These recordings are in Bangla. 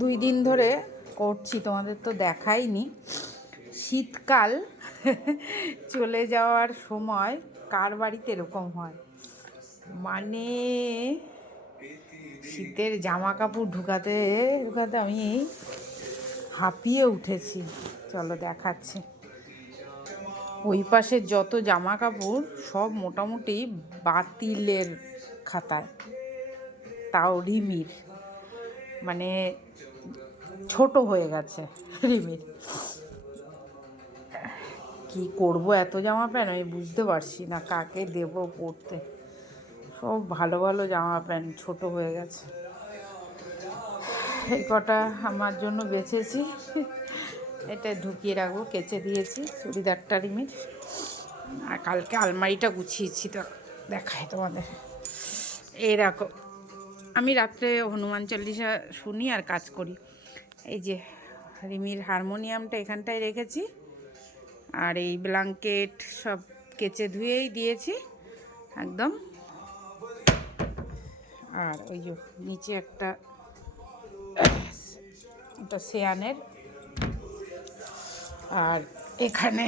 দুই দিন ধরে করছি, তোমাদের তো দেখাইনি। শীতকাল চলে যাওয়ার সময় কার বাড়িতে এরকম হয়, মানে শীতের জামা কাপড় ঢুকাতে ঢুকাতে আমি হাঁপিয়ে উঠেছি। চলো দেখাচ্ছি। ওই পাশে যত জামা কাপড় সব মোটামুটি বাতিলের খাতায়, তাও রিমির, মানে ছোট হয়ে গেছে রিমির। কি করব এত জামা প্যান্ট আমি বুঝতে পারছি না, কাকে দেব পরতে। সব ভালো ভালো জামা প্যান্ট ছোট হয়ে গেছে। এই কটা আমার জন্য বেছেছি, এটা ঢুকিয়ে রাখবো, কেচে দিয়েছি চুড়িদারটা রিমির। আর কালকে আলমারিটা গুছিয়েছি, তো দেখাই তোমাদের। এই দেখো, আমি রাত্রে হনুমান চল্লিশা শুনি আর কাজ করি। এই যে রিমির হারমোনিয়ামটা এখানটায় রেখেছি, আর এই ব্ল্যাঙ্কেট সব কেচে ধুয়েই দিয়েছি একদম। আর ওই যে নিচে একটা সেয়ানের, আর এখানে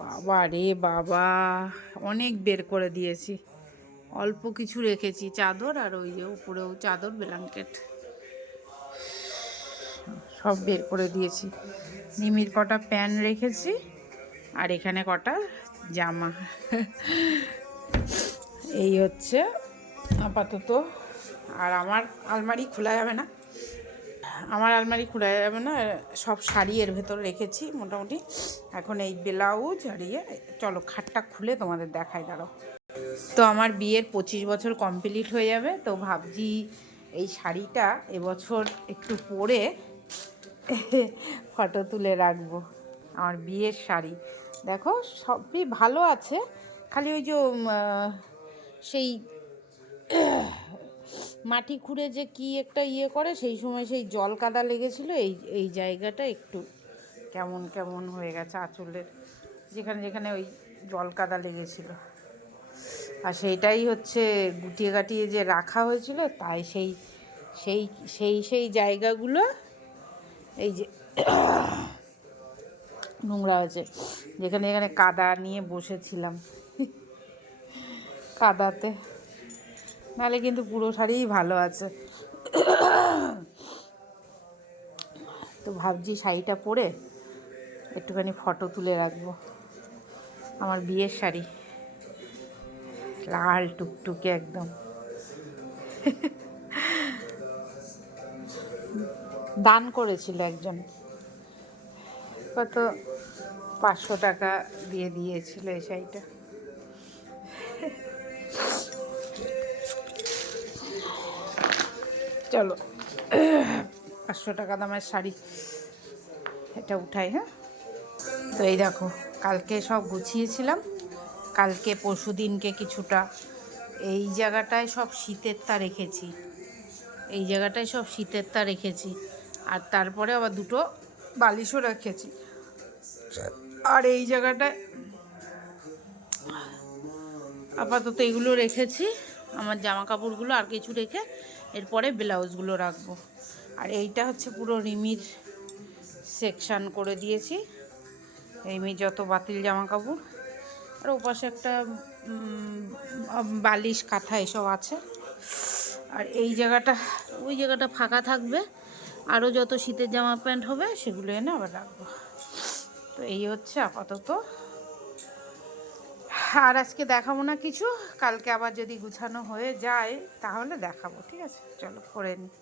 বাবা রে বাবা অনেক বের করে দিয়েছি, অল্প কিছু রেখেছি চাদর, আর ওই যে উপরেও চাদর ব্ল্যাঙ্কেট সব বের করে দিয়েছি। নিমির কটা প্যান রেখেছি, আর এখানে কটা জামা। এই হচ্ছে আপাতত। আর আমার আলমারি খোলা যাবে না, সব শাড়ি এর ভেতর রেখেছি মোটামুটি। এখন এই ব্লাউজ আর চলো খাটটা খুলে তোমাদের দেখাই, দাঁড়াও। তো আমার বিয়ের 25 বছর কমপ্লিট হয়ে যাবে, তো ভাবছি এই শাড়িটা এবছর একটু পরে ফটো তুলে রাখবো। আমার বিয়ের শাড়ি দেখো, সবই ভালো আছে, খালি ওই যে সেই মাটি খুঁড়ে যে কি একটা করে সেই সময় সেই জল কাদা লেগেছিলো, এই জায়গাটা একটু কেমন কেমন হয়ে গেছে, আঁচলের যেখানে যেখানে ওই জল কাদা লেগেছিলো। আর সেইটাই হচ্ছে গুটিয়ে গাটিয়ে যে রাখা হয়েছিল, তাই সেই সেই সেই সেই জায়গাগুলো এই যে নোংরা হয়েছে, যেখানে যেখানে কাদা নিয়ে বসেছিলাম কাদাতে, নাহলে কিন্তু পুরো শাড়িই ভালো আছে। তো ভাবছি শাড়িটা পরে একটুখানি ফটো তুলে রাখবো। আমার বিয়ের শাড়ি লাল টুকটুকে একদম, দান করেছিল একজন, কত 500 টাকা দিয়ে দিয়েছিল এই শাড়িটা। চলো 500 টাকা দামের শাড়ি, এটা উঠাই। হ্যাঁ, তো এই দেখো কালকে সব গুছিয়েছিলাম, কালকে পরশু দিনকে কিছুটা এই জায়গাটায় সব শীতের তা রেখেছি, এই জায়গাটায় সব শীতের তা রেখেছি, আর তারপরে আবার দুটো বালিশও রেখেছি। আর এই জায়গাটায় আপাতত এগুলো রেখেছি, আমার জামা কাপড়গুলো আর কিছু রেখে এরপরে ব্লাউজগুলো রাখবো। আর এইটা হচ্ছে পুরো রিমির সেকশান করে দিয়েছি, রিমির যত বাতিল জামা কাপড়, আর ওপাশে একটা বালিশ কাঁথা এসব আছে। আর এই জায়গাটা, ওই জায়গাটা ফাঁকা থাকবে, আরও যত শীতের জামা প্যান্ট হবে সেগুলো এনে আবার রাখবো। তো এই হচ্ছে আপাতত। আর আজকে দেখাবো না কিছু, কালকে আবার যদি গুছানো হয়ে যায় তাহলে দেখাবো, ঠিক আছে? চলো করে নিই।